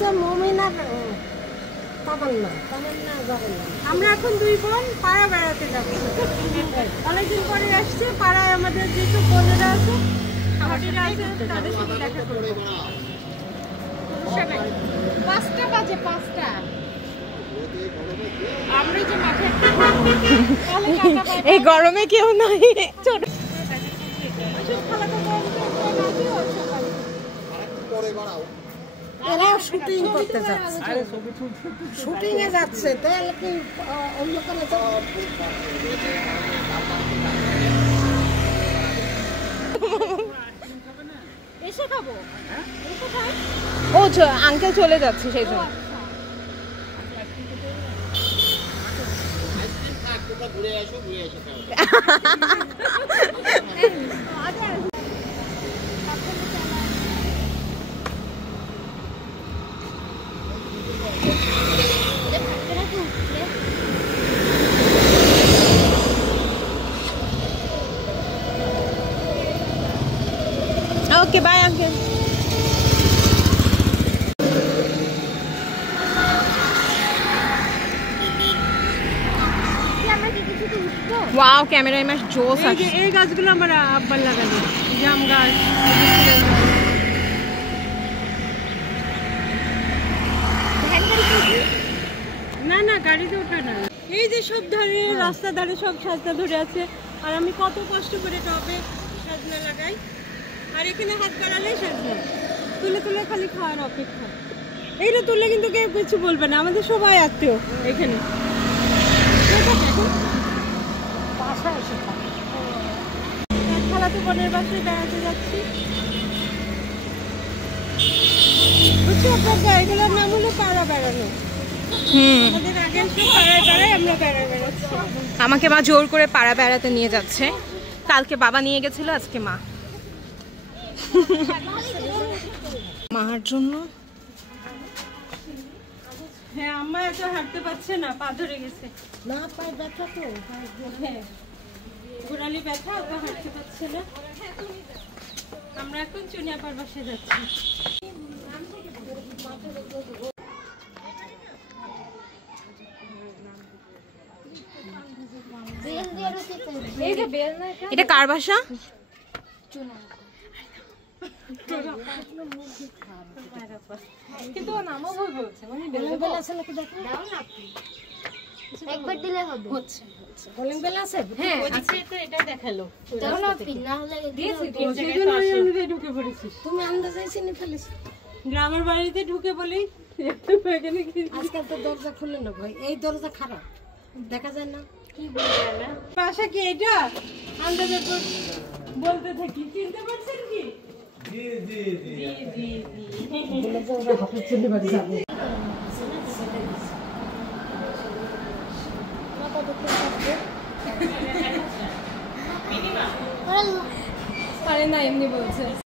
হচ্ছে মমিনা তামান্না যাবেন না। আমরা এখন দুই বোন পাড়া বেড়াতে যাবো। অনেকদিন পরে আসছে পাড়ায় আমাদের যেসব বোনেরা আছে ভাবিরা আছে তাদের সাথে দেখা করবো। 5টা বাজে 5টা আমরা যে মাঠে এই গরমে কেউ নাই ছোট এরা শুটিং করতে যাচ্ছে, শুটিং এ যাচ্ছে তাহলে কি অন্য কোনো এসে খাবো। ও আঙ্কেল চলে যাচ্ছে সেই জন্য। Okay, bye, uncle. Wow, camera image জোস আছে। এই গাছগুলো আমার আব্বার লাগানো, জাম গাছ। না না গাড়িতে ওঠা না। এই যে সব ধারে রাস্তার ধারে সব সাজনা ধরে আছে আর আমি কত কষ্ট করে টবে সাজনা লাগাই আর এখানে হাত বাড়ালেই সাজনা তুলে তুলে খালি খাওয়ার অপেক্ষা। এইটা তুললে কিন্তু কেউ কিছু বলবে না, আমাদের সবাই আত্মীয় এখানে। খালাতো বোনের বাসায় বেড়াতে যাচ্ছি। বুঝছি আপনার জায়গাগুলোর নাম হলো পাড়া বেড়ানো। আমাদের আগের সব পাড়ায় পাড়ায় আমরা বেড়ায় বেড়াচ্ছি। আমাকে মা জোর করে পাড়া বেড়াতে নিয়ে যাচ্ছে। কালকে বাবা নিয়ে গেছিল, আজকে মা। মার জন্য হ্যাঁ আম্মা এত হাঁটতে পারছে না, পা ধরে গেছে। না পাই ব্যথা তো হ্যাঁ গোড়ালি ব্যথা, ও হাঁটতে পারছে না। আমরা এখন চুনিয়াপাড় বাসায় যাচ্ছি। এটা কার বাসা? কিন্তু ও নামও ভুল বলছে, মানে বেলা আছে নাকি দেখো, একবার দিলে হবে। হচ্ছে কলিং বেল আছে। হ্যাঁ আজকে তো এটা দেখালো। দেখো না আপনি না হলে দিয়েছি সেজন্য আমি ঢুকে পড়েছিস। তুমি আন্দাজে চিনি ফেলেছ। গ্রামের বাড়িতে ঢুকে বলি এখানে কি আজকাল তো দরজা খুলে না ভাই, এই দরজা খারাপ দেখা যায় না। কি বলবে না পাশা কি এটা আন্দাজে বলতে থাকি। চিনতে পারছেন কি? জি জি জি জি জি বলে যে ওরা হাতে চিনি বাড়ি যাবে। পারে না, এমনি বলছে।